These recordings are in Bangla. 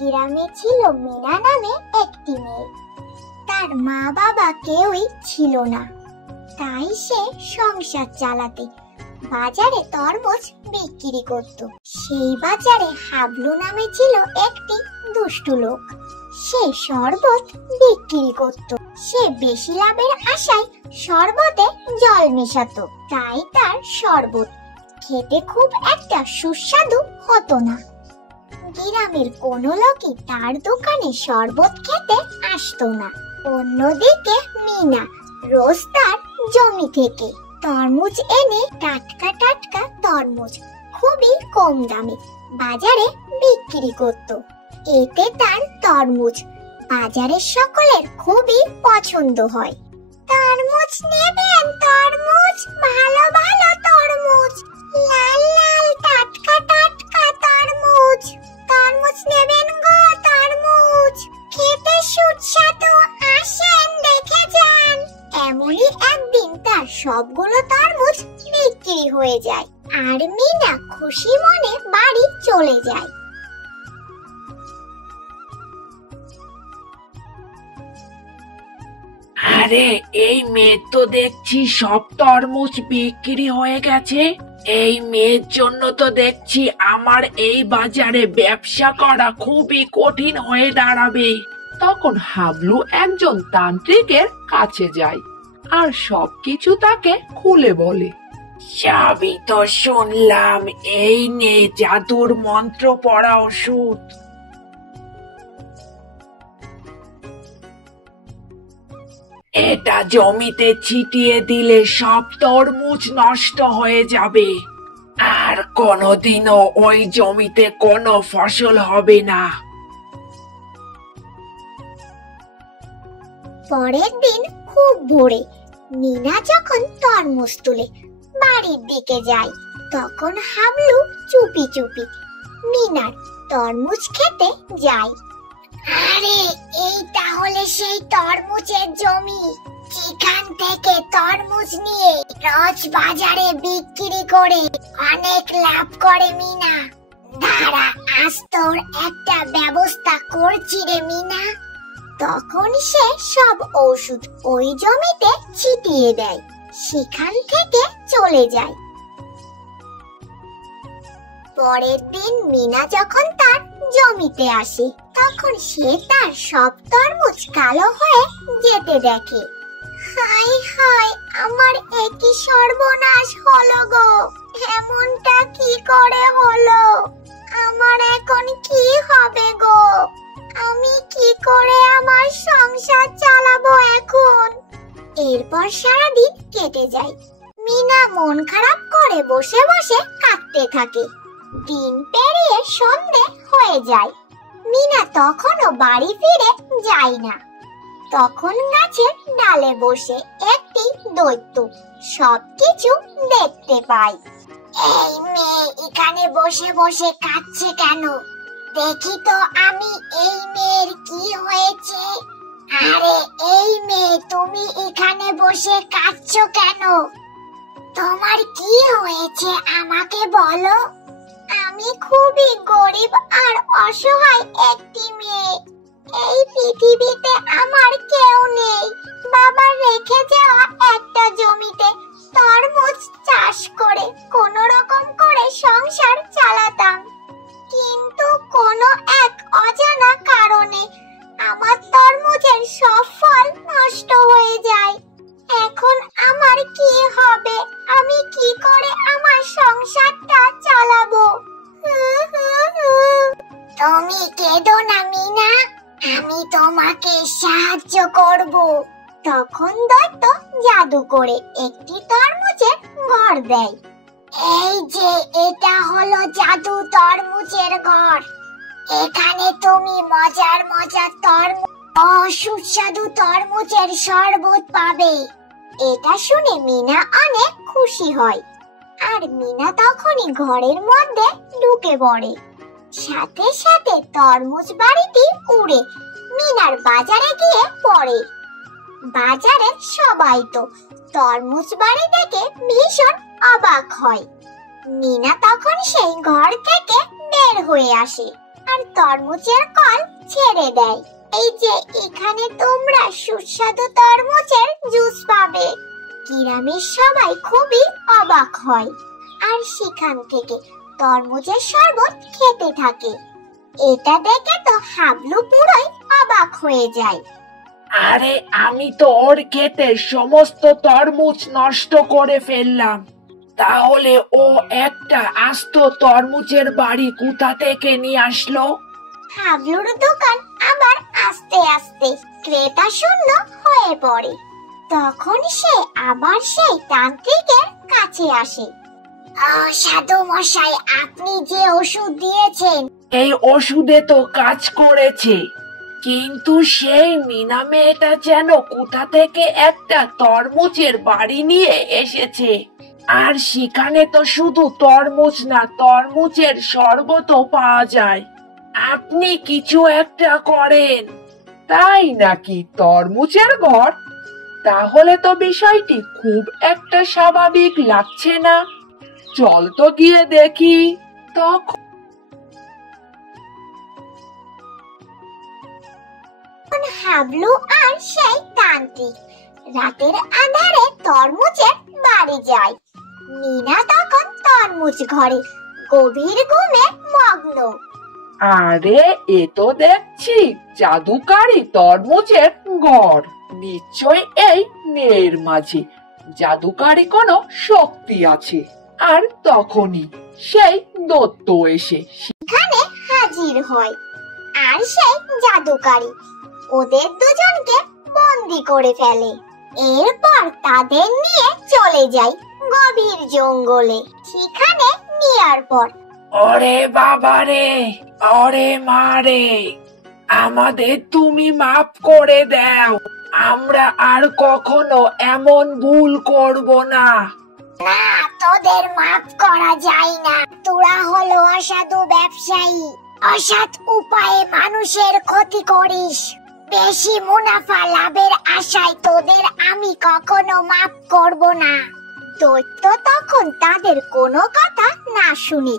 গ্রামে ছিল মিনা নামে একটি মেয়ে। তার মা বাবা কেউই ছিল না, তাই সে সংসার চালাতে বাজারে তরমুজ বিক্রি করত। সেই বাজারে হাবলু নামে ছিল একটি দুষ্টু লোক। সে শরবত বিক্রি করত। সে বেশি লাভের আশায় শরবতে জল মেশাতো, তাই তার শরবত খেতে খুব একটা সুস্বাদু হতো না। গ্রামের কোনো লোকই তার দোকানে শরবত খেতে আসতো না। অন্যদিকে মিনা রোজ তার জমি থেকে তরমুজ এনে টাটকা টাটকা তরমুজ খুবই কম দামে বাজারে বিক্রি করত। এতে তার তরমুজ বাজারের সকলের খুবই পছন্দ হয়। তরমুজ নেবেন? তরমুজ, ভালো ভালো তরমুজ, লাল লাল টাটকা টাটকা তরমুজ। তরমুজ নেবেন গো? তরমুজ খেতে সুস্বাদু, আসেন দেখে যান। এমনই একদিন তার সবগুলো তরমুজ বিক্রি হয়ে যায় আর মিনা খুশি মনে বাড়ি চলে যায়। আরে, এই মেয়ে তো দেখছি সব তরমুজ বিক্রি হয়ে গেছে। এই মেয়ের জন্য তো দেখছি আমার এই বাজারে ব্যবসা করা খুবই কঠিন হয়ে দাঁড়াবে। তখন হাবলু একজন তান্ত্রিকের কাছে যায় আর সবকিছু তাকে খুলে বলে। সবই তো শুনলাম, এই নে জাদুর মন্ত্র পড়া ওষুধ। এটা জমিতে ছিটিয়ে দিলে সব তরমুজ নষ্ট হয়ে যাবে, আর কোনোদিনও ওই জমিতে কোনো ফসল হবে না। পরের দিন খুব ভোরে মিনা যখন তরমুজ তুলে বাড়ির দিকে যায়, তখন হাবলু চুপি চুপি মিনার তরমুজ খেতে যায়। আরে, এই তাহলে সেই তরমুজের জমি যেখান থেকে তরমুজ নিয়ে রোজ বাজারে বিক্রি করে অনেক লাভ করে মিনা। দাঁড়া, আজ তোর একটা ব্যবস্থা করছি রে মিনা। তখন সে সব ঔষধ ওই জমিতে ছিটিয়ে দেয়, সেখান থেকে চলে যায়। পরের দিন মিনা যখন তার জমিতে আসে, তখন সে তার সব তরমুজ কালো হয়ে যেতে দেখে। হায় হায়, আমার একই সর্বনাশ হলো গো, এমনটা কি করে হলো? আমার এখন কি হবে গো? আমি কি করে আমার সংসার চালাবো এখন? এরপর সারাদিন কেটে যায়। মিনা মন খারাপ করে বসে বসে কাঁদতে থাকে। দিন পেরিয়ে সন্ধে হয়ে যায়। মিনা তখনও বাড়ি ফিরে যায় না। তখন গাছের ডালে বসে একটি দৈত্য সবকিছু দেখতে পায়। এই মেয়ে এখানে বসে বসে কাঁদছে কেন? দেখি তো আমি এই মেয়ের কি হয়েছে। আরে এই মেয়ে, তুমি এখানে বসে কাঁদছো কেন? তোমার কি হয়েছে আমাকে বলো। আমি খুবই গরিব আর অসহায় একটি মেয়ে। এই পৃথিবীতে আমার কেউ নেই। বাবা রেখে যাওয়া একটা জমিতে তরমুজ চাষ করে কোন রকম করে সংসার চালাতাম, কিন্তু কোনো এক অজানা কারণে আমার তরমুজের সব ফল নষ্ট হয়ে যায়। এখন আমার কি হবে? আমি কি করে আমার সংসারটা চালাবো? তুমি কেঁদো না মিনা, আমি তোমাকে সাহায্য করব। তখন দৈত্য জাদু করে একটি তরমুজের ঘর দেয়। এই যে, এটা হলো জাদু তরমুজের ঘর। এখানে তুমি মজার মজার তরমুজ ও সুস্বাদু তরমুজের শরবত পাবে। এটা শুনে মিনা অনেক খুশি হয় আর মিনা তখনই ঘরের মধ্যে ঢুকে পড়ে। সাথে সাথে তরমুজ বাড়িটি উড়ে মিনার বাজারে গিয়ে পড়ে। বাজারে সবাই তো তরমুজ বাড়ি দেখে ভীষণ অবাক হয়। মিনা তখন সেই ঘর থেকে বের হয়ে আসে। আর তরমুজের কল ছেড়ে দেয়। এই যে এখানে তোমরা সুস্বাদু তরমুজের জুস পাবে। গ্রামের সবাই খুবই অবাক হয় আর সেখান থেকে তরমুজের শরবত খেতে থাকে। এটা দেখে তো হাবলু পুরোই অবাক হয়ে যায়। আরে আমি তো ওর ক্ষেতে সমস্ত তরমুজ নষ্ট করে ফেললাম, তাহলে ও একটা আস্ত তরমুজের বাড়ি কোথা থেকে নিয়ে আসলো? হাবলুর দোকান আবার আস্তে আস্তে ক্রেতা শূন্য হয়ে পড়ে। তখন সে আবার সেই তান্ত্রিকের কাছে আসে। সাধু মশাই, আপনি যে ওষুধ দিয়েছেন এই ওষুধে তো কাজ করেছে, কিন্তু সেই মিনা মেয়েটা যেন কোথা থেকে একটা তরমুজের বাড়ি নিয়ে এসেছে, আর সেখানে তো শুধু তরমুজ না, তরমুজের শরবতও পাওয়া যায়। আপনি কিছু একটা করেন। তাই নাকি? তরমুজের ঘর? তাহলে তো বিষয়টি খুব একটা স্বাভাবিক লাগছে না। চল তো গিয়ে দেখি। তখন হাবলু আর সেই তান্ত্রিক রাতের আঁধারে তরমুজের বাড়ি যায়। মিনা তখন তরমুজ ঘরে গভীর ঘুমে মগ্ন। আরে এ তো দেখছি জাদুকারি তরমুজের ঘর। নিশ্চয় এই মেয়ের মাঝে জাদুকারি কোনো শক্তি আছে। আর তখনই সেই দত্ত এসে সেখানে হাজির হয় আর সেই জাদুকারি ওদের দুজনকে বন্দি করে ফেলে। এরপর তাদের নিয়ে চলে যায় গভীর জঙ্গলে। সেখানে নেয়ার পর ওরে বাবা রে, ওরে মা রে, আমাদের তুমি মাফ করে দাও। আমরা আর কখনো এমন ভুল করব না। না, তোদের মাফ করা যায় না। তোরা হলো অসাধু ব্যবসায়ী, অসৎ উপায়ে মানুষের ক্ষতি করিস। বেশি মুনাফা লাভের আশায় তোদের আমি কখনো মাফ করব না। দৈত্য তখন তাদের কোনো কথা না শুনে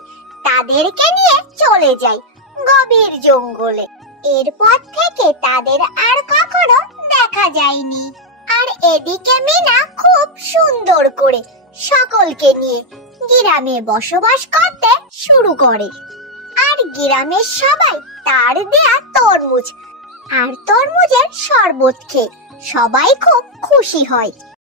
তাদেরকে নিয়ে চলে যায় গভীর জঙ্গলে। এরপর থেকে তাদের আর কখনো দেখা যায়নি। আর এদিকে মিনা খুব সুন্দর করে সকলকে নিয়ে গ্রামে বসবাস করতে শুরু করে। আর গ্রামের সবাই তার দেয়া তরমুজ আর তরমুজের শরবত খেয়ে সবাই খুব খুশি হয়।